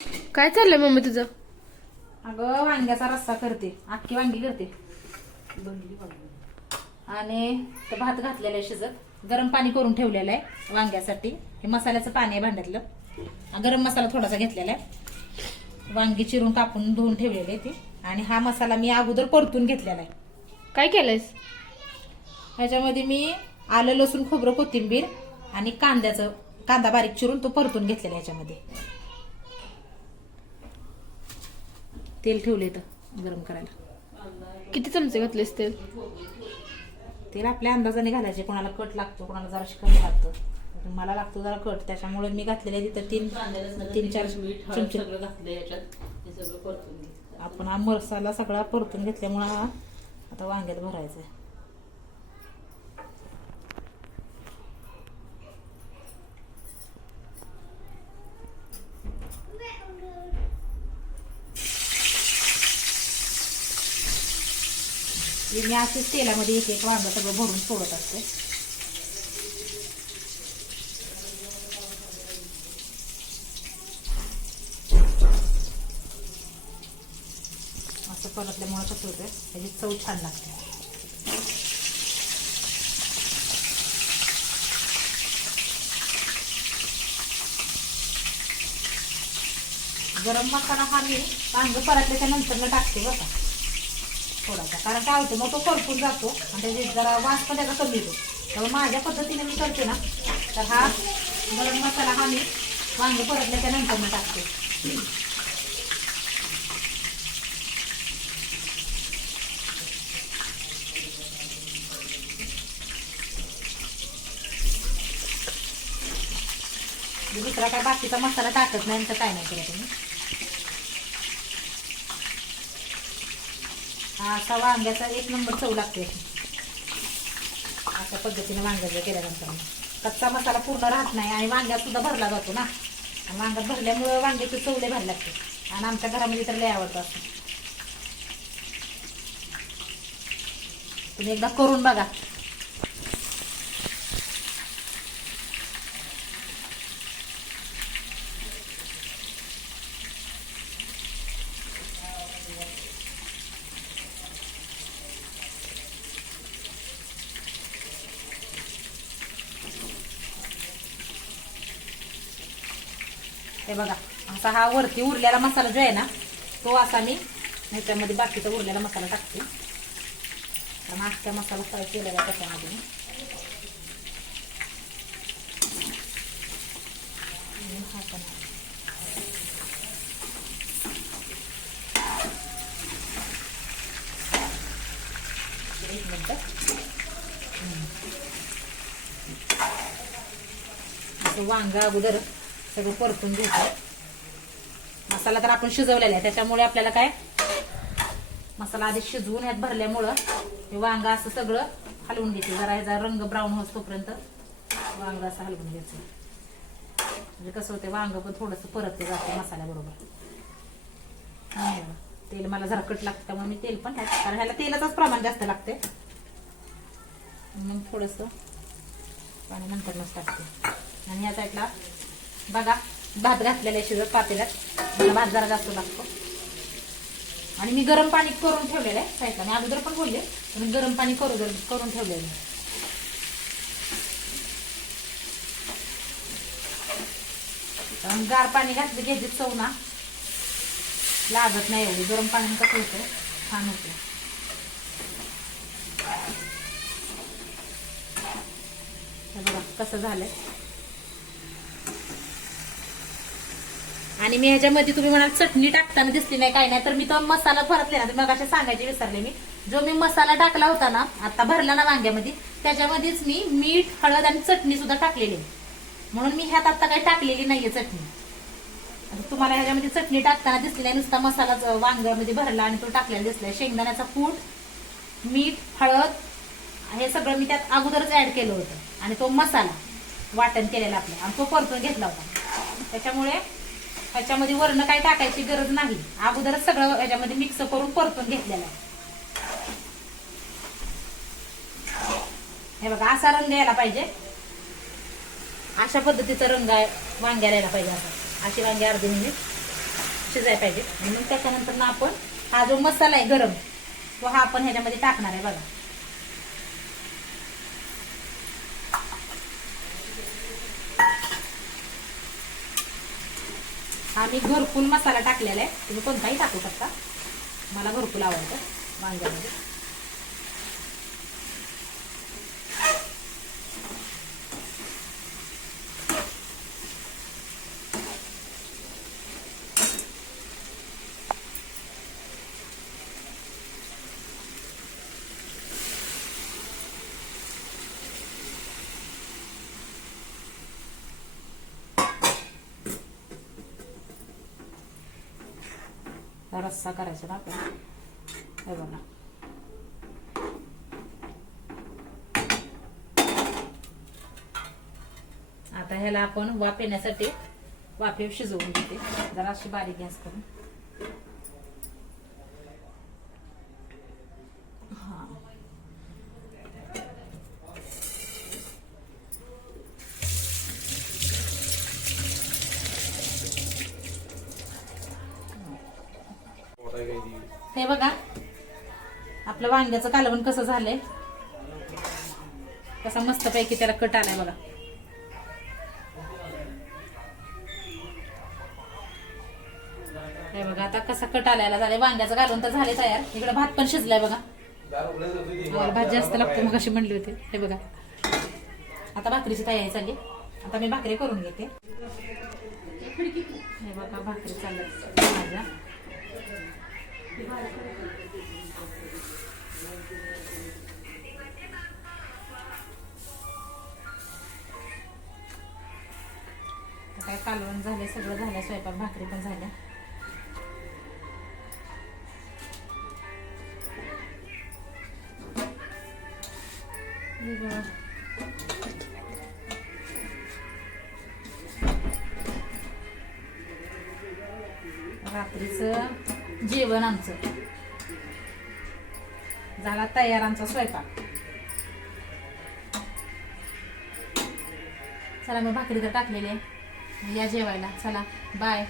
काय चाललंय मम्मी तुझं? अगं वांग्याचा रस्सा करते, अख्खी वांगी करते आणि तो भात घातलेला आहे शिजत. गरम पाणी करून ठेवलेलं आहे वांग्यासाठी. हे मसाल्याचं पाणी आहे भांड्यातलं. गरम मसाला थोडासा घेतलेला आहे. वांगी चिरून कापून धुवून ठेवलेले आहे ते. आणि हा मसाला मी अगोदर परतून घेतलेला आहे. काय केलंयस? ह्याच्यामध्ये मी आलं लसूण खोबरं कोथिंबीर आणि कांदा बारीक चिरून तो परतून घेतलेला आहे. ह्याच्यामध्ये तेल ठेवले तर गरम करायला. किती चमचे घातलेस तेल? तेल आपल्या अंदाजाने घालायचे. कोणाला कट लागतो, कोणाला जरा कमी लागतं. मला लागतो जरा कट, त्याच्यामुळे मी घातलेले तिथं तीन चार चमचे आपण हा मसाला सगळा परतून घेतल्यामुळे हा आता वांग्यात भरायचा आहे. मी असेच तेलामध्ये एक एक वांग सगळं भरून सोडत असते. असं परतल्यामुळे कसं होतं, त्याची चव छान लागते. गरम मसाला हा मी वांग परतल्याच्या नंतर टाकते बघा थोडासा, कारण काय होतं मग तो करपून जातो आणि त्याचे जरा वास पण त्याचा कमी येतो. त्यामुळे माझ्या पद्धतीने मी करते ना, तर हा गरम मसाला हा मी वांगे परतल्याच्या नंतर टाकते. दुसरा काय बाकीचा मसाला टाकत नाही तर काय नाही करत मी. असा वांग्याचा एक नंबर चव लागते अशा पद्धतीने वांग्याचा केल्यानंतर. कच्चा मसाला पूर्ण राहत नाही आणि वांग्यात सुद्धा भरला जातो ना, आणि वांग्यात भरल्यामुळे वांग्याची चव लय भारी लागते. आणि आमच्या घरामध्ये तर लय आवडतं असं. तुम्ही एकदा करून बघा. हे बघा, असा हा वरती उरलेला मसाला जो आहे ना, तो असा मी ह्याच्यामध्ये बाकीचा उरलेला मसाला टाकते. कारण अख्ख्या मसाला फ्राय केलेला त्याच्यामध्ये एक मिनिट. असं वांगा अगोदर सगळं परतून घ्यायचं. मसाला तर आपण शिजवलेला आहे, त्याच्यामुळे आपल्याला काय मसाला आधी शिजवून यात भरल्यामुळं हे वांगा असं सगळं हलवून घ्यायचं. जरा ह्याचा रंग ब्राऊन होत तोपर्यंत वांगा असं हलवून घ्यायचं. म्हणजे कसं होतं, वांग पण थोडंसं परतलं जातं मसाल्याबरोबर. तेल मला जरा कट लागतं, त्यामुळे मी तेल पण कारण ह्याला तेलाचंच प्रमाण जास्त लागते. मग थोडंसं पाणी नंतरच टाकते. आणि ह्या साईडला बघा भात घातलेला शिजत पातेल्यात. मला भात जरा जास्त लागतो. आणि मी गरम पाणी करून ठेवलेलं आहे साईडला. मी अगोदर पण बोलले, पण गरम पाणी करून ठेवलेलं आहे. गार पाणी घातलं की ह्याची चव ना लागत नाही एवढी. गरम पाणी कसं होतं, छान होतं. हे बघा कसं झालंय. आणि मी ह्याच्यामध्ये तुम्ही म्हणाल चटणी टाकताना दिसली नाही काय नाही, तर मी तो मसाला परतले ना, मग असे सांगायचे विसरले मी. जो मी मसाला टाकला होता ना आता भरला ना वांग्यामध्ये, त्याच्यामध्येच मी मीठ हळद आणि चटणी सुद्धा टाकलेली आहे. म्हणून मी ह्यात आता काही टाकलेली नाहीये चटणी. तुम्हाला ह्याच्यामध्ये चटणी टाकताना दिसली नाही, नुसता मसालाच वांग्यामध्ये भरला आणि तो टाकलेला दिसलाय. शेंगदाण्याचा कूट, मीठ, हळद हे सगळं मी त्यात अगोदरच ऍड केलं होतं. आणि तो मसाला वाटण केलेला आपला आणि तो परतून घेतला होता. त्याच्यामुळे ह्याच्यामध्ये वरण काही टाकायची गरज नाही. अगोदरच सगळं ह्याच्यामध्ये मिक्स करून परतून घेतलेलं आहे. हे बघा असा रंग यायला पाहिजे. अशा पद्धतीचा रंग वांग्याला यायला पाहिजे. अशी वांगी अर्धी मिनिट शिजायला पाहिजे. आणि मग त्याच्यानंतर ना आपण हा जो मसाला आहे गरम तो हा आपण ह्याच्यामध्ये टाकणार आहे बघा. हा मी घरकुल मसाला टाकलेला आहे, तुम्ही कोणताही टाकू शकता, मला घरकुल आवडतं वांग्यामध्ये. रस्सा करायचा ना आपण, हे बघा. आता ह्याला आपण वाफ येण्यासाठी वाफेवर शिजवून घेते जरा अशी बारीक गॅस करून. हा हे बघा आपलं वांग्याचं कालवण कसं झालंय, कसा मस्त पैकी त्याला कट आलाय बघा. हे बघा आता कसा कट आलायला झालाय. वांग्याचं कालवण तर झाले तयार. इकडे भात पण शिजलाय बघा. भात जास्त लागतो मग अशी म्हणली होती. हे बघा आता भाकरीची तयारी चालली. आता मी भाकरी करून घेते. हे बघा भाकरी चालल्या माझ्या. काय कालवण झाले, सगळं झालं, स्वयंपाक भाकरी पण झाल्या. रात्रीचं जेवण आमचं झाला तयार, आमचा स्वयंपाक. चला मी भाकरी तर टाकलेली आहे, या जेवायला. चला बाय.